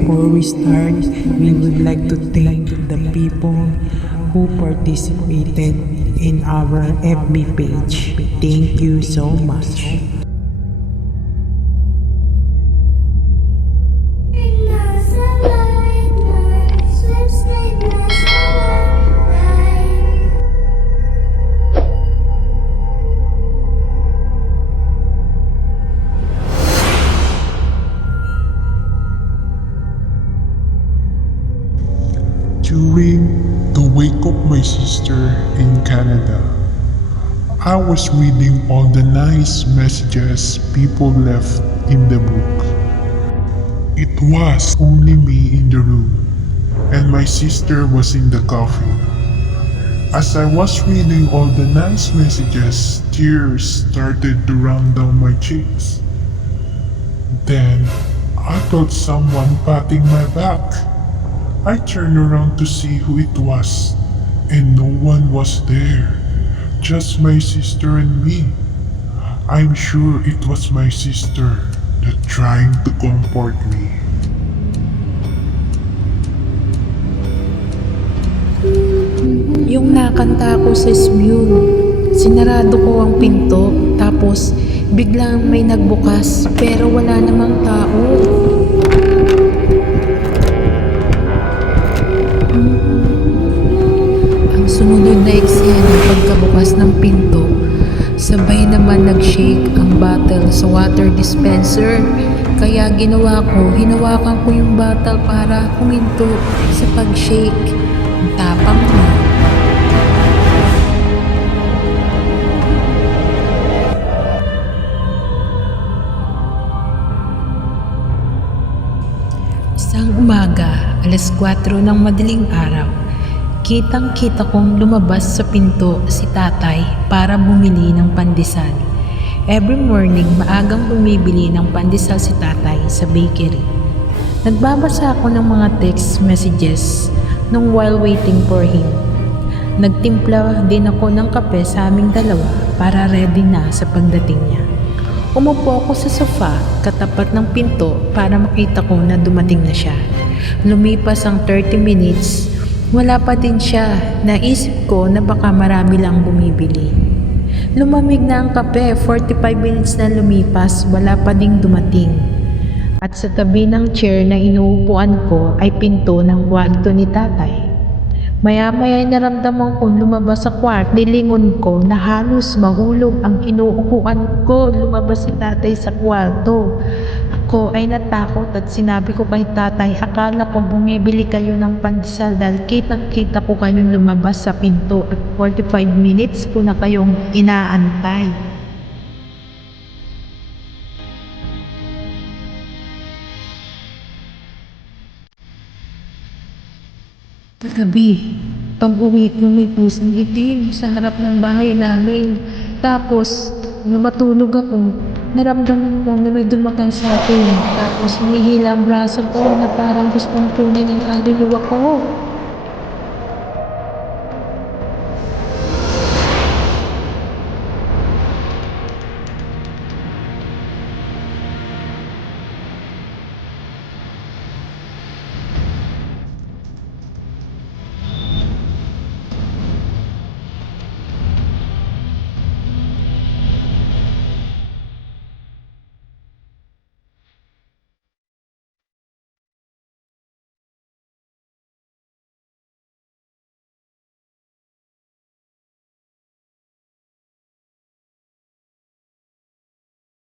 before we start, we would like to thank the people who participated in our FB page. Thank you so much. During the wake of my sister in Canada, I was reading all the nice messages people left in the book. It was only me in the room, and my sister was in the coffin. As I was reading all the nice messages, tears started to run down my cheeks. Then, I felt someone patting my back. I turned around to see who it was, and no one was there. Just my sister and me. I'm sure it was my sister that trying to comfort me. Yung nakanta ko sa Smule, sinarado ko ang pinto, tapos biglang may nagbukas pero wala namang tao. Ang sumunod na eksena pagkabukas ng pinto, sabay naman nag-shake ang bottle sa water dispenser. Kaya hinawakan ko yung bottle para huminto sa pag-shake. Ang tapang mo. Isang umaga, 4:00 ng madaling araw, kitang-kita kong lumabas sa pinto si tatay para bumili ng pandesal. Every morning, maagang bumibili ng pandesal si tatay sa bakery. Nagbabasa ako ng mga text messages nung while waiting for him. Nagtimpla din ako ng kape sa aming dalawa para ready na sa pagdating niya. Umupo ako sa sofa katapat ng pinto para makita ko na dumating na siya. Lumipas ang 30 minutes, wala pa din siya. Naisip ko na baka marami lang bumibili. Lumamig na ang kape, 45 minutes na lumipas, wala pa ding dumating. At sa tabi ng chair na inuupuan ko ay pinto ng kwarto ni tatay. Maya-maya naramdaman kong lumabas sa kwarto. Nilingon ko na halos mahulog ang inuupuan ko. Lumabas si tatay sa kwarto. Ako ay natakot at sinabi ko kay tatay, akala ko bumibili kayo ng pandesal dahil kitang-kita ko kayong lumabas sa pinto at 45 minutes ko na kayong inaantay. Gabi, pag-uwi ko may pusang itim sa harap ng bahay namin. Tapos, nung matulog ako, naramdaman ko na may dumakan sa akin. Tapos, humihila ang braso ko na parang gustong kunin ang kaluluwa ko.